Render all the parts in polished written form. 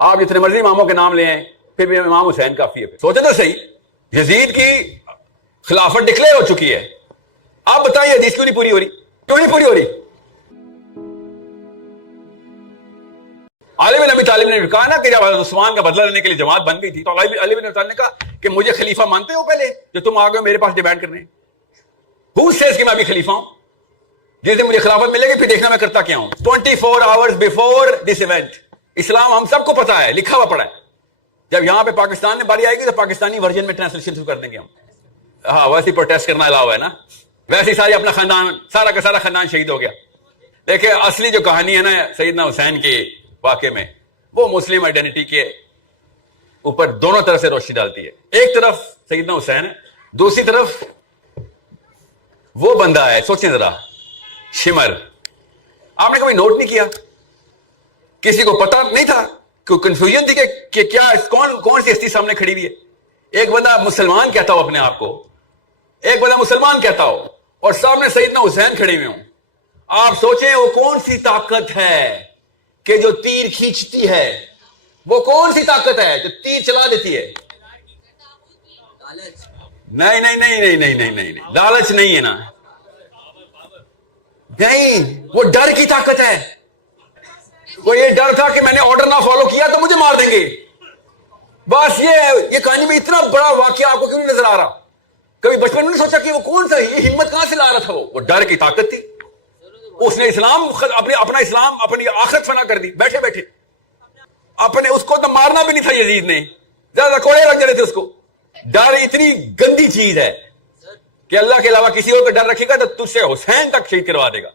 آپ جتنے مرضی اماموں کے نام لے آئیں پھر بھی امام حسین کافی ہے. سوچے تو صحیح, یزید کی خلافت ڈکلیئر ہو چکی ہے, آپ بتائیے حدیث کیوں نہیں پوری ہو رہی؟ کیوں نہیں پوری ہو رہی؟ علی بن ابی طالب نے کہا نا کہ جب عثمان کا بدلہ لینے کے لیے جماعت بن گئی تھی تو علی بن ابی طالب نے کہا کہ مجھے خلیفہ مانتے ہو پہلے جو تم آ گئے میرے پاس ڈیمانڈ کرنے؟ Who says کہ میں ابھی خلیفہ ہوں؟ جس دن مجھے خلافت ملے گی پھر دیکھنا میں کرتا کیا ہوں. 24 hours before this event اسلام ہم سب کو پتا ہے, لکھا ہوا پڑا ہے. جب یہاں پہ پاکستان میں باری آئے گی تو پاکستانی ورژن میں ٹرانسلیشن شروع کر دیں گے ہم. ہاں ویسے پروٹیسٹ کرنا الاؤ ہے نا, ویسے ساری اپنا خاندان سارا کا سارا خاندان شہید ہو گیا. دیکھیں اصلی جو کہانی ہے نا سیدنا حسین کے واقعے میں, وہ مسلم آئیڈینٹی کے اوپر دونوں طرف سے روشنی ڈالتی ہے. ایک طرف سیدنا حسین ہے, دوسری طرف وہ بندہ ہے, سوچیں ذرا, شمر. آپ نے کبھی نوٹ نہیں کیا, کسی کو پتا نہیں تھا, کنفیوژن تھی کہ کیا کون سی ہستی سامنے کھڑی ہوئی ہے. ایک بندہ مسلمان کہتا ہو اپنے آپ کو, ایک بندہ مسلمان کہتا ہو, اور سامنے سیدنا حسین کھڑے ہوئے ہوں. آپ سوچیں وہ کون سی طاقت ہے کہ جو تیر کھینچتی ہے, وہ کون سی طاقت ہے جو تیر چلا دیتی ہے؟ نہیں نہیں نہیں نہیں نہیں نہیں نہیں, لالچ نہیں ہے نا, نہیں, وہ ڈر کی طاقت ہے. وہ یہ ڈر تھا کہ میں نے آرڈر نہ فالو کیا تو مجھے مار دیں گے. بس یہ کہانی میں اتنا بڑا واقعہ آپ کو کیوں نہیں نظر آ رہا؟ کبھی بچپن میں نہیں سوچا کہ وہ کون سا, یہ ہمت کہاں سے لا رہا تھا؟ وہ ڈر کی طاقت تھی. اس نے اسلام اپنا اسلام اپنی آخرت فنا کر دی بیٹھے بیٹھے. اپنے اس کو تو مارنا بھی نہیں تھا یزید نے, زیادہ کوڑے لگ رہے تھے اس کو. ڈر اتنی گندی چیز ہے کہ اللہ کے علاوہ کسی اور کا ڈر رکھے گا تو تجھ سے حسین تک شہید کروا دے گا.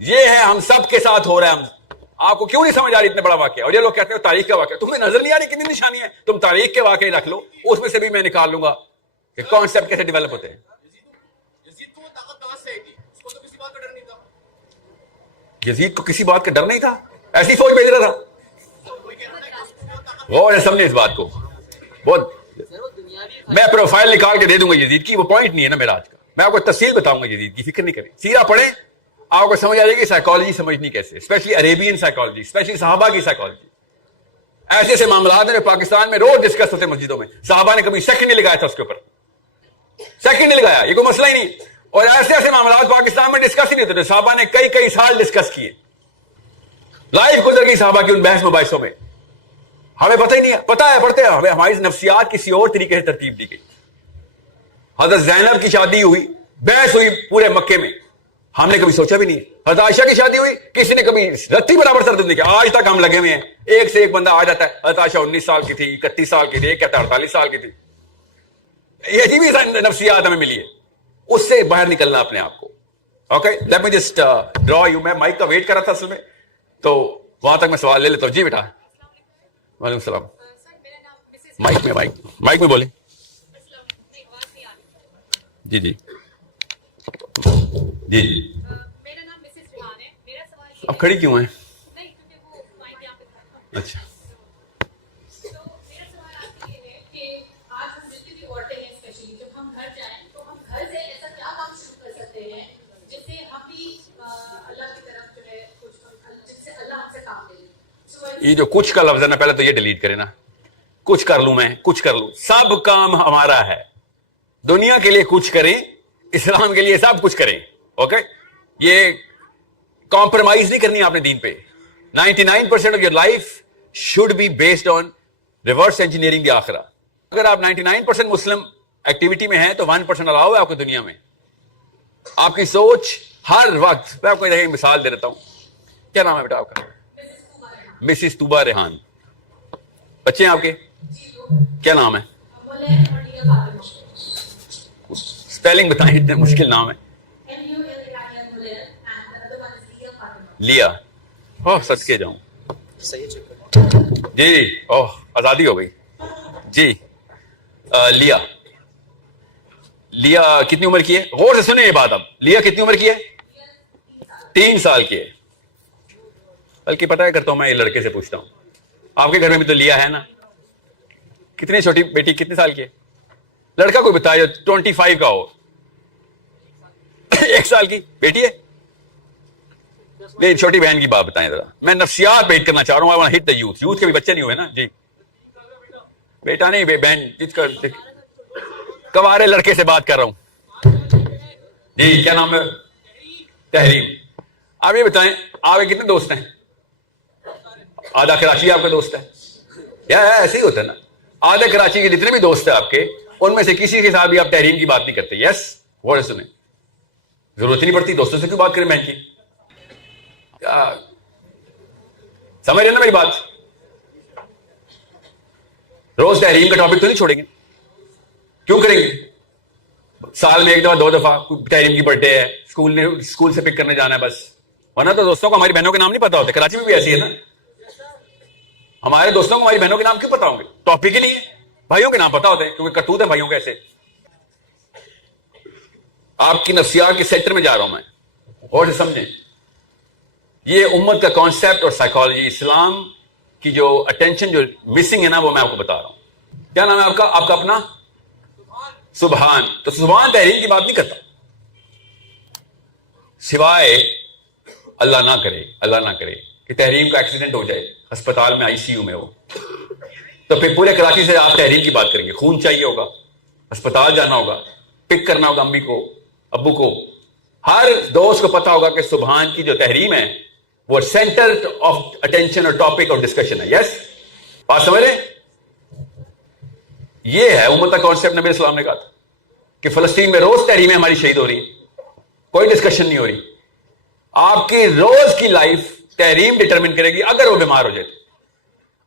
یہ ہے ہم سب کے ساتھ ہو رہا ہے. آپ کو کیوں نہیں سمجھ آ رہی اتنا بڑا واقعہ؟ اور یہ لوگ کہتے ہیں تاریخ کا واقعہ, تمہیں نظر نہیں آ رہی کتنی نشانی ہے؟ تم تاریخ کے واقعے رکھ لو, اس میں سے بھی میں نکال لوں گا کہ کانسیپٹ کیسے ڈیولپ ہوتے ہیں. یزید کو کسی بات کا ڈر نہیں تھا, ایسی فوج بھیج رہا تھا. غور سے سمجھے اس بات کو. بہت میں پروفائل نکال کے دے دوں گا یزید کی, وہ پوائنٹ نہیں ہے نا میرا آج کا. میں آپ کو تفصیل بتاؤں گا یزید کی, فکر نہیں کریں, سیرہ پڑھیں, آپ کو سمجھ آ جائے گی سائیکالوجی سمجھنی کیسے, اسپیشلی عربین سائیکالوجی, اسپیشلی صحابہ کی سائیکالوجی. ایسے ایسے معاملات ہیں پاکستان میں روز ڈسکس ہوتے ہیں مسجدوں میں. صحابہ نے کبھی سیکنڈ نہیں لگایا تھا اس کے اوپر, سیکنڈ نہیں لگایا, یہ کوئی مسئلہ ہی نہیں. اور ایسے ایسے معاملات پاکستان میں ڈسکس ہی نہیں ہوتے. صحابہ نے کئی سال ڈسکس کیے, لائف گزر گئی صحابہ کی ان بحث مباحثوں میں. ہمیں پتہ ہی نہیں ہے, پتہ ہے پڑھتے ہیں, ہمیں ہماری نفسیات کسی اور طریقے سے ترتیب دی گئی. حضرت زینب کی شادی ہوئی, بحث ہوئی پورے مکے میں, ہم نے کبھی سوچا بھی نہیں. حضرت عائشہ کی شادی ہوئی, کسی نے کبھی رتی برابر تردد نہیں کیا. آج تک ہم لگے ہوئے ہیں, ایک سے ایک بندہ آ جاتا ہے, حضرت عائشہ 19 سال کی تھی, 31 سال کی تھی, ایک کہتا ہے 48 سال کی تھی. یہ عجیب نفسیات ہمیں ملی ہے, اس سے باہر نکلنا اپنے آپ کو. Okay, let me just draw you. میں مائک کا ویٹ کر رہا تھا اصل میں, تو وہاں تک میں سوال لے لیتا ہوں. جی بیٹا. وعلیکم السلام. مائک میں بولیں. جی جی جی جی. میرا نام مسز ریحان ہے. میرا سوال یہ اب کھڑی کیوں ہیں؟ نہیں, کیونکہ وہ مائک یہاں پہ تھا. اچھا. تو میرا سوال آپ سے یہ ہے کہ آج ہم جتنی بھی عورتیں ہیں, اسپیشلی جب ہم گھر جائیں تو ہم گھر سے ایسا کیا کام شروع کر سکتے ہیں جس سے ہم بھی اللہ کی طرف جو ہے جس سے اللہ ہم سے کام لے. یہ جو کچھ کا لفظ ہے نا, پہلے تو یہ ڈیلیٹ کرے نا. کچھ کر لوں میں, کچھ کر لوں, سب کام ہمارا ہے. دنیا کے لیے کچھ کریں, اسلام کے لیے سب کچھ کریں. اوکے, یہ کمپرومائز نہیں کرنی آپ نے دین پہ. 99% of your life should be based on reverse engineering the آخرہ. اگر آپ 99% مسلم ایکٹیویٹی میں ہیں تو 1% الاؤ ہے آپ کو دنیا میں. آپ کی سوچ ہر وقت, میں آپ کو ایک مثال دے دیتا ہوں. کیا نام ہے بیٹا آپ کا؟ مسز طوبہ ریحان. بچے ہیں آپ کے؟ کیا نام ہے؟ اسپیلنگ بتائیں, اتنے مشکل نام ہے. لیا. اوہ صدقے جاؤں. جی اوہ آزادی ہو گئی. جی لیا. لیا کتنی عمر کی ہے؟ غور سے سنیں یہ بات. اب لیا کتنی عمر کی ہے؟ 3 سال کی ہے. بلکہ پتہ ہے کرتا ہوں میں, یہ لڑکے سے پوچھتا ہوں, آپ کے گھر میں بھی تو لیا ہے نا؟ کتنی چھوٹی بیٹی کتنے سال کی ہے؟ لڑکا کوئی بتایا 25 کا ہو. 1 سال کی بیٹی ہے. نہیں چھوٹی بہن کی بات بتائیں ذرا, میں نفسیات پہ ہٹ کرنا چاہ رہا ہوں. I want hit the youth. Youth کے بھی بچے نہیں ہوئے نا جی, بیٹا نہیں بہن جس کا کوارے لڑکے سے بات کر رہا ہوں جی. کیا نام ہے؟ تحریم. آپ یہ بتائیں آپ کے کتنے دوست ہیں؟ آدھا کراچی آپ کا دوست ہے یا ایسے ہی ہوتا ہے نا. آدھے کراچی کے جتنے بھی دوست ہیں آپ کے, ان میں سے کسی کے ساتھ بھی آپ تحریم کی بات نہیں کرتے. یس وہ سنیں, ضرورت ہی نہیں پڑتی, دوستوں سے کیوں بات کریں بہن کی. سمجھ رہے نا میری بات؟ روز تحریم کا ٹاپک تو نہیں چھوڑیں گے, کیوں کریں گے؟ سال میں ایک دفعہ دو دفعہ تحریم کی برتھ ڈے ہے, اسکول سے پک کرنے جانا ہے بس. ورنہ تو دوستوں کو ہماری بہنوں کے نام نہیں پتا ہوتے. کراچی میں بھی ایسی ہے نا, ہمارے دوستوں کو ہماری بہنوں کے نام کیوں پتا ہوں گے؟ ٹاپک ہی نہیں ہے. بھائیوں کے نام پتا ہوتے ہیں کیونکہ کرتوت ہے بھائیوں کے. ایسے آپ کی نفسیات کے سیکٹر میں جا رہا ہوں میں, اور سمجھیں یہ امت کا کانسیپٹ اور سائیکالوجی, اسلام کی جو اٹینشن جو مسنگ ہے نا, وہ میں آپ کو بتا رہا ہوں. کیا نام ہے آپ کا؟ آپ کا اپنا سبحان. تو سبحان تحریم کی بات نہیں کرتا, سوائے اللہ نہ کرے کہ تحریم کا ایکسیڈنٹ ہو جائے, ہسپتال میں ICU میں ہو, تو پھر پورے کراچی سے آپ تحریم کی بات کریں گے. خون چاہیے ہوگا, ہسپتال جانا ہوگا, پک کرنا ہوگا امی کو ابو کو. ہر دوست کو پتا ہوگا کہ سبحان کی جو تحریم ہے وہ سینٹر آف اٹینشن اور ٹاپک آف ڈسکشن ہے. یس بات سمجھ رہے؟ یہ ہے امت کا کانسیپٹ. نبی السلام نے کہا تھا کہ فلسطین میں روز تحریمیں ہماری شہید ہو رہی ہیں, کوئی ڈسکشن نہیں ہو رہی. آپ کی روز کی لائف تحریم ڈٹرمن کرے گی. اگر وہ بیمار ہو جائے تو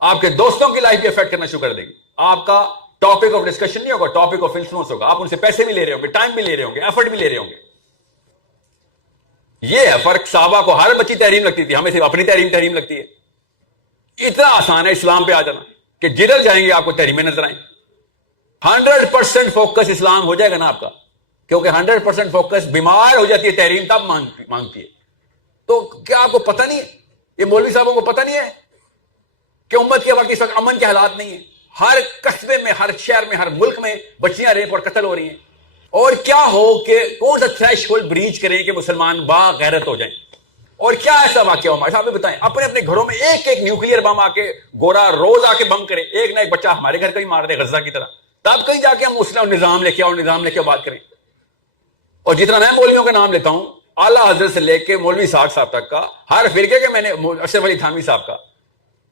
آپ کے دوستوں کی لائف بھی افیکٹ کرنا شروع کر دے گی. آپ کا ٹاپک آف ڈسکشن نہیں ہوگا, ٹاپک آف انفلوئنس ہوگا. آپ ان سے پیسے بھی لے رہے ہوں گے, ٹائم بھی لے رہے ہوں گے, ایفرٹ بھی لے رہے ہوں گے. یہ ہے فرق. صحابہ کو ہر بچی تحریم لگتی تھی, ہمیں صرف اپنی تحریم لگتی ہے. اتنا آسان ہے اسلام پہ آ جانا کہ جدھر جائیں گے آپ کو تحریمیں نظر آئیں. 100% فوکس اسلام ہو جائے گا نا آپ کا, کیونکہ 100% فوکس بیمار ہو جاتی ہے تحریم تب مانگتی ہے. تو کیا آپ کو پتہ نہیں ہے, یہ مولوی صاحبوں کو پتہ نہیں ہے کہ امت کے وقت اس وقت امن کے حالات نہیں ہیں؟ ہر قصبے میں, ہر شہر میں, ہر ملک میں بچیاں ریپ اور قتل ہو رہی ہیں. اور کیا ہو کہ کون سا تھریش ہولڈ بریچ کریں کہ مسلمان با غیرت ہو جائیں؟ اور کیا ایسا واقعہ ہوا صاحب بتائیں. اپنے اپنے گھروں میں ایک ایک نیوکلیئر بم آ کے گورا روز آ کے بم کرے, ایک نہ ایک بچہ ہمارے گھر کا ہی مار دے غزہ کی طرح. تب کہیں جا کے ہم مسلم نظام لے کے بات کریں. اور جتنا میں مولویوں کا نام لیتا ہوں, اعلیٰ حضرت سے لے کے مولوی ساٹھ صاحب تک کا, ہر فرقے کے میں نے اشرف علی تھانوی صاحب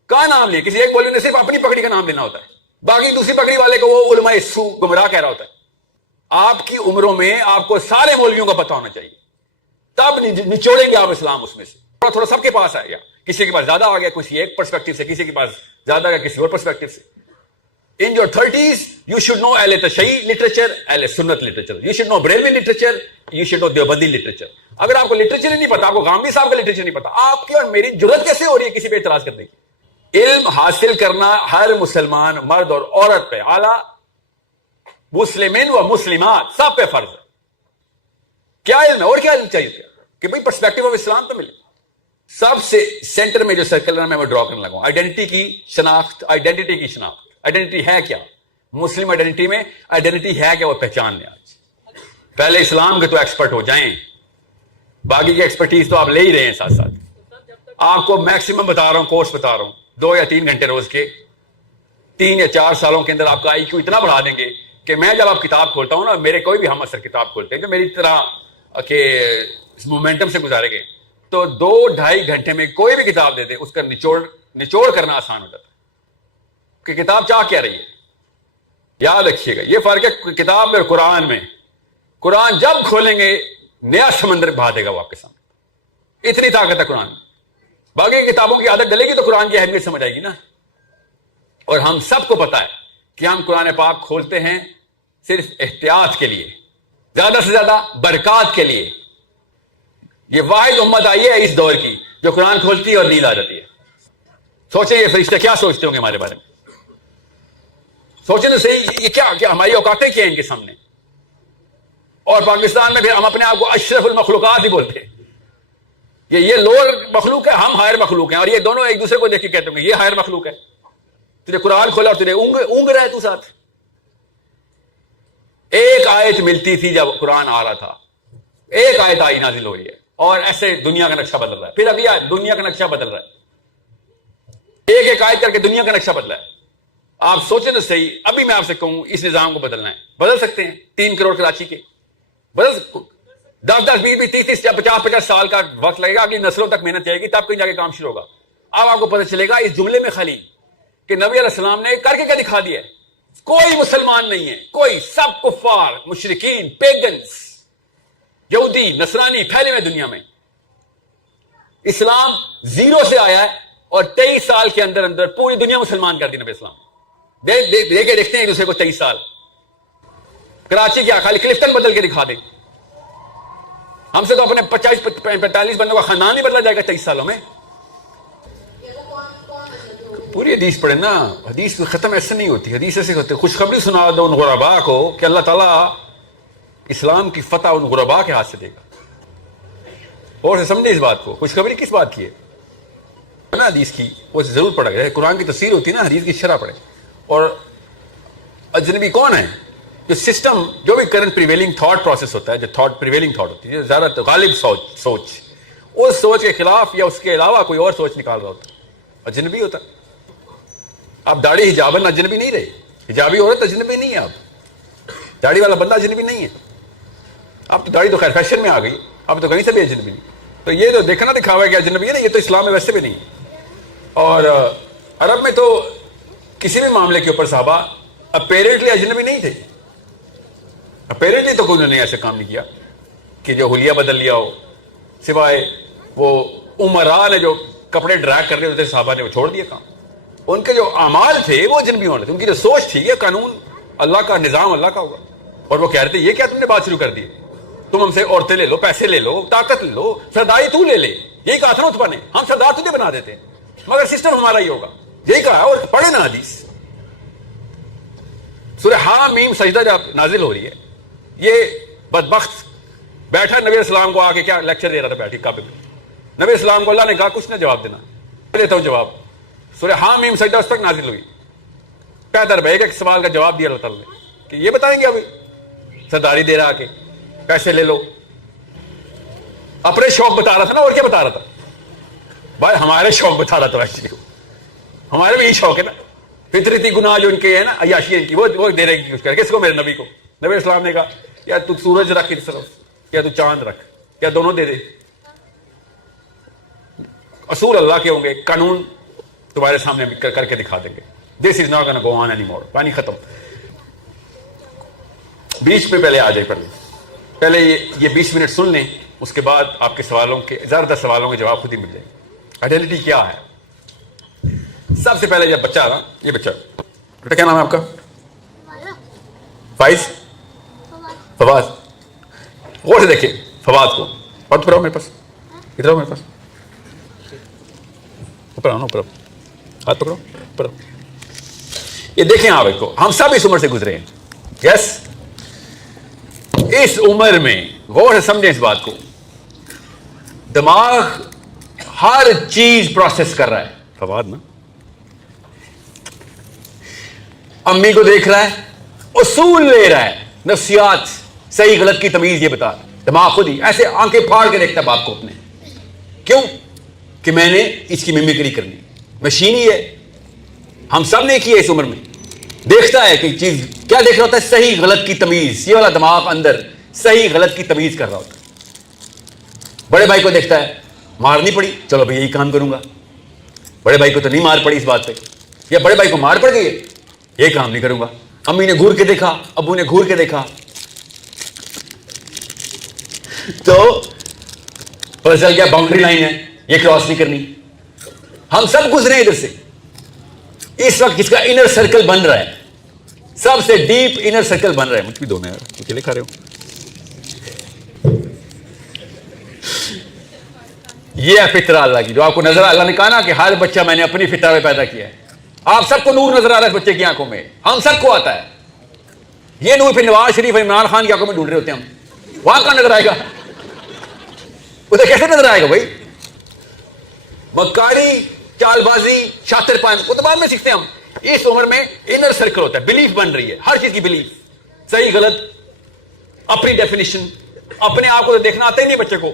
کا نام لیا. کسی ایک مولوی نے صرف اپنی پگڑی کا نام لینا ہوتا ہے, باقی دوسری پگڑی والے کو وہ علماء سو گمراہ کہہ رہا ہوتا ہے. آپ کی عمروں میں آپ کو سارے مولویوں کا پتہ ہونا چاہیے, تب نچوڑیں گے آپ اسلام اس میں سے. تھوڑا سب کے پاس آئے گا, کسی کے پاس زیادہ آ گیا کسی ایک پرسپیکٹو سے, کسی کے پاس زیادہ آ گیا کسی اور پرسپیکٹو سے. In your 30s, you should know اہل تشیع لٹریچر, اہل سنت literature. You should know Barelvi literature, you should know Deobandi literature. اگر آپ کو لٹریچر ہی نہیں پتا, آپ کو غامدی صاحب کا لٹریچر نہیں پتا, آپ کی اور میری جرأت کیسے ہو رہی ہے کسی پہ اعتراض کرنے کی؟ علم حاصل کرنا ہر مسلمان مرد اور عورت پہ, اعلیٰ مسلمین و مسلمات سب پہ فرض ہے. کیا علم ہے اور کیا علم چاہیے کہ بھئی پرسپیکٹو آف اسلام تو ملے. سب سے سینٹر میں جو سرکل ہے میں وہ ڈرا کرنے لگا ہوں, آئیڈینٹی کی شناخت. آئیڈینٹی ہے کیا؟ مسلم آئیڈینٹی میں آئیڈینٹی ہے کیا, وہ پہچان لیں. آج پہلے اسلام کے تو ایکسپرٹ ہو جائیں, باقی کی ایکسپرٹیز تو آپ لے ہی رہے ہیں ساتھ ساتھ. آپ کو میکسیمم بتا رہا ہوں, کورس بتا رہا ہوں, 2 یا 3 گھنٹے روز کے 3 یا 4 سالوں کے اندر آپ کا IQ اتنا بڑھا دیں گے کہ میں جب آپ کتاب کھولتا ہوں نا, میرے کوئی بھی ہم اثر کتاب کھولتے ہیں جو میری طرح کے مومنٹم سے گزارے گئے, تو 2-2.5 گھنٹے میں کوئی بھی کتاب دے دیں, اس کا نچوڑ کرنا آسان ہو جاتا ہے کہ کتاب چاہ کیا رہی ہے. یاد رکھیے گا یہ فرق ہے کتاب میں اور قرآن میں. قرآن جب کھولیں گے نیا سمندر بہا دے گا وہ آپ کے سامنے, اتنی طاقت ہے قرآن. باقی کتابوں کی عادت ڈلے گی تو قرآن کی اہمیت سمجھ آئے گی نا. اور ہم سب کو پتا ہے کہ ہم قرآن پاک کھولتے ہیں صرف احتیاط کے لیے, زیادہ سے زیادہ برکات کے لیے. یہ واحد امت آئی ہے اس دور کی جو قرآن کھولتی ہے اور نیند آ جاتی ہے. سوچیں یہ فرشتے کیا سوچتے ہوں گے ہمارے بارے میں, سوچیں تو صحیح, یہ کیا ہماری اوقاتیں کیا ہیں ان کے سامنے. اور پاکستان میں پھر ہم اپنے آپ کو اشرف المخلوقات ہی بولتے ہیں. یہ لوور مخلوق ہے, ہم ہائر مخلوق ہیں, اور یہ دونوں ایک دوسرے کو دیکھ کے کہتے ہیں کہ یہ ہائر مخلوق ہے. تجھے قرآن کھولا اور تجھے اونگ رہا ہے تو ساتھ. ایک آیت ملتی تھی جب قرآن آ رہا تھا, ایک آیت آئی نازل ہو رہی ہے, اور ایسے دنیا کا نقشہ بدل رہا ہے. پھر اگلی آیت دنیا کا نقشہ بدل رہا ہے. ایک ایک آیت کر کے دنیا کا نقشہ بدلا ہے. آپ سوچیں تو صحیح, ابھی میں آپ سے کہوں اس نظام کو بدلنا ہے, بدل سکتے ہیں. 3 کروڑ کراچی کے بدل 10 20 30 50 سال کا وقت لگے گا, اگلی نسلوں تک محنت جائے گی, تب کہیں جا کے کام شروع ہوگا. اب آپ کو پتہ چلے گا اس جملے میں خالی کہ نبی علیہ السلام نے کر کے کیا دکھا دیا ہے. کوئی مسلمان نہیں ہے, کوئی, سب کفار, مشرکین, پیگنز, یہودی, نصرانی پھیلے ہوئے دنیا میں. اسلام 0 سے آیا ہے اور 23 سال کے اندر اندر پوری دنیا مسلمان کر دی نبی اسلام. دیکھتے ہیں ایک دوسرے کو 23 سال. کراچی کیا خالی کلفٹن بدل کے دکھا دیں. ہم سے تو اپنے 45 بندوں کا خاندان ہی بدلا جائے گا 23 سالوں میں. پوری حدیث پڑھیں نا, حدیث ختم ایسے نہیں ہوتی. حدیث ایسے ہوتی, خوشخبری سنا دو ان غربا کو کہ اللہ تعالیٰ اسلام کی فتح ان غربا کے ہاتھ سے دے گا. اور سے سمجھے اس بات کو, خوشخبری کس بات کی ہے نا حدیث کی, وہ ضرور پڑھا گیا. قرآن کی تفسیر ہوتی ہے نا, حدیث کی شرح پڑھے. اور اجنبی کون ہے؟ جو سسٹم, جو بھی کرنٹ پریویلنگ تھاٹ پروسیس ہوتا ہے, جو تھاٹ پریویلنگ تھاٹ ہوتی ہے, زیادہ غالب سوچ, اس سوچ کے خلاف یا اس کے علاوہ کوئی اور سوچ نکال رہا ہوتا ہے, اجنبی ہوتا ہے. آپ داڑھی حجابن اجنبی نہیں رہے, حجابی عورت اجنبی نہیں ہے, آپ داڑھی والا بندہ اجنبی نہیں ہے. اب تو داڑھی تو خیر فیشن میں آ گئی, اب تو کہیں سے بھی اجنبی نہیں. تو یہ تو دیکھنا دکھاوا ہے کہ اجنبی ہے نا, یہ تو اسلام میں ویسے بھی نہیں ہے. اور عرب میں تو کسی بھی معاملے کے اوپر صحابہ اپیرنٹلی اجنبی نہیں تھے. اپیرنٹلی تو کوئی نے ایسے کام نہیں کیا کہ جو حلیہ بدل لیا ہو, سوائے وہ عمراء نے جو کپڑے ڈریگ کر رہے ہوتے صحابہ نے وہ چھوڑ دیا کام. ان کے جو اعمال تھے وہ اجنبی ہونے تھے, ان کی جو سوچ تھی, یہ قانون اللہ کا, نظام اللہ کا ہوگا. اور وہ کہہ رہے تھے یہ کیا تم نے بات شروع کر دی, تم ہم سے عورتیں لے لو, پیسے لے لو, طاقت لے لو, سرداری تو لے لے, یہی کہا تھا نا عتبہ نے, ہم سردار تجھے بنا دیتے ہیں مگر سسٹم ہمارا ہی ہوگا, یہی کہا. اور پڑھے نا حدیث, سورہ حامیم سجدہ جب نازل ہو رہی ہے, یہ بدبخت بیٹھا نبی السلام کو آ کے کیا لیکچر دے رہا تھا بیٹھی کعبے میں. نبی السلام کو اللہ نے کہا کچھ نہ جواب دینا, دیتا ہوں جواب. سورہ حامیم سجدہ اس تک نازل ہوئی, بہتر بھائی ایک سوال کا جواب دیا اللہ تعالیٰ نے کہ یہ بتائیں گے ابھی سرداری دے رہا کہ پیسے لے لو. اپنے شوق بتا رہا تھا نا, اور کیا بتا رہا تھا بھائی, ہمارے شوق بتا رہا تھا. ایکچولی ہمارے بھی یہی شوق ہے نا, فطرتی گناہ جو ان کے ہے نا, عیاشی ان کی, وہ دے رہے کی کس کو, میرے نبی کو. نبی اسلام نے کہا یا تو سورج رکھ اس طرف, یا تو چاند رکھ, یا دونوں دے دے. اصول اللہ کے ہوں گے, قانون تمہارے سامنے کر کے دکھا دیں گے. This is not gonna go on any more. پانی ختم. بیچ میں پہلے آ جائے, پہلے یہ 20 منٹ سن لیں, اس کے بعد آپ کے سوالوں کے زیادہ سوالوں کے جواب خود ہی مل جائیں گے. آئیڈینٹی کیا ہے؟ سب سے پہلے جب بچہ آ رہا, یہ بچہ بیٹا کیا نام ہے آپ کا؟ فائز, فواز. غور سے دیکھیں فواز کو, اور پڑھو میرے پاس, ادھر آؤ میرے پاس, اوپر آؤ نا, اوپر ہاتھ پکڑو, اوپر. یہ دیکھیں آپ کو, ہم سب اس عمر سے گزرے ہیں. یس, اس عمر میں غور سے سمجھیں اس بات کو, دماغ ہر چیز پروسیس کر رہا ہے. فواد نا, امی کو دیکھ رہا ہے, اصول لے رہا ہے, نفسیات, صحیح غلط کی تمیز یہ بتا رہا ہے. دماغ خود ہی ایسے آنکھیں پھاڑ کے دیکھتا ہے باپ کو اپنے, کیوں کہ میں نے اس کی میمیکری کرنی. مشین ہی ہے, ہم سب نے کی ہے اس عمر میں. دیکھتا ہے کہ چیز کیا دیکھ رہا ہوتا ہے, صحیح غلط کی تمیز. یہ والا دماغ اندر صحیح غلط کی تمیز کر رہا ہوتا ہے. بڑے بھائی کو دیکھتا ہے, مار نہیں پڑی, چلو بھائی یہی کام کروں گا. بڑے بھائی کو تو نہیں مار پڑی اس بات پہ, یا بڑے بھائی کو مار پڑ گئی ہے, یہ کام نہیں کروں گا. امی نے گھور کے دیکھا, ابو نے گھور کے دیکھا, تو پتہ چل گیا باؤنڈری لائن ہے, یہ کراس نہیں کرنی. ہم سب گزرے ادھر سے. اس وقت کس کا انر سرکل بن رہا ہے, سب سے ڈیپ انر سرکل بن رہا ہے. مجھ بھی دو نا یار, اکیلے کھا رہے ہو. یہ ہے فطرہ اللہ کی, جو آپ کو نظر, اللہ نے کہا نا کہ ہر بچہ میں نے اپنی فطرہ میں پیدا کیا ہے. آپ سب کو نور نظر آ رہا ہے اس بچے کی آنکھوں میں, ہم سب کو آتا ہے. یہ نور پھر نواز شریف, عمران خان کی آنکھوں میں ڈھونڈ رہے ہوتے ہیں ہم. وہاں کہاں نظر آئے گا, ادھر کیسے نظر آئے گا بھائی؟ مکاری, چال بازی, شاطر پائن وہ تو بعد میں سیکھتے ہیں ہم. اس عمر میں انر سرکل ہوتا ہے, بلیف بن رہی ہے, ہر چیز کی بلیف, صحیح غلط, اپنی ڈیفینیشن. اپنے آپ کو تو دیکھنا آتا ہی نہیں بچے کو,